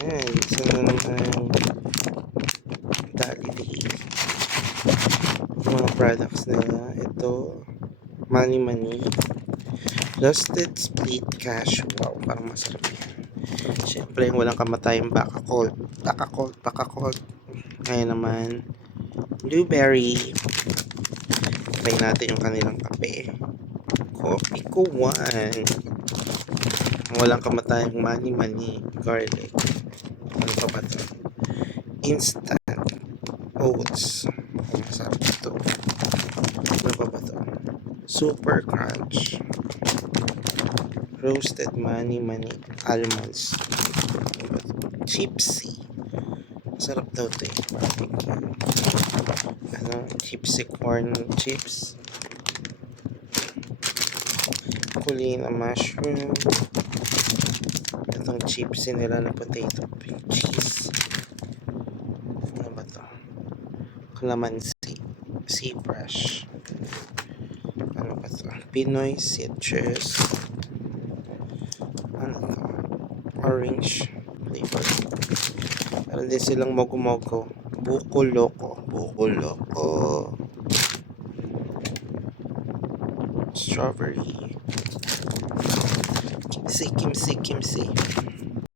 Ayan, isa na naman Jollibee. Mga products nila. Ito, Mani Roasted Split Cashew. Wow, parang masarap yan. Siyempre, walang kamatayang baka cold. Ngayon naman, Blueberry. Try natin yung kanilang kape. Coffee ko one. Walang kamatayang Mani Garlic. Ano pa ba ito? Instant Oats. Masarap ito. Ano pa ba ito? Super Crunch. Roasted Mani Almonds. Chipsy. Masarap daw ito eh. Ano? Chipsy corn chips. Kulina mushroom. Itong chipsy nila na potato cheese. Ano ba ito? Calamansi. Sea brush. Ano ba ito? Pinoy citrus. Ano ito? Orange flavor. Meron din silang mogo. Buko Loco. Strawberry. Kimsi.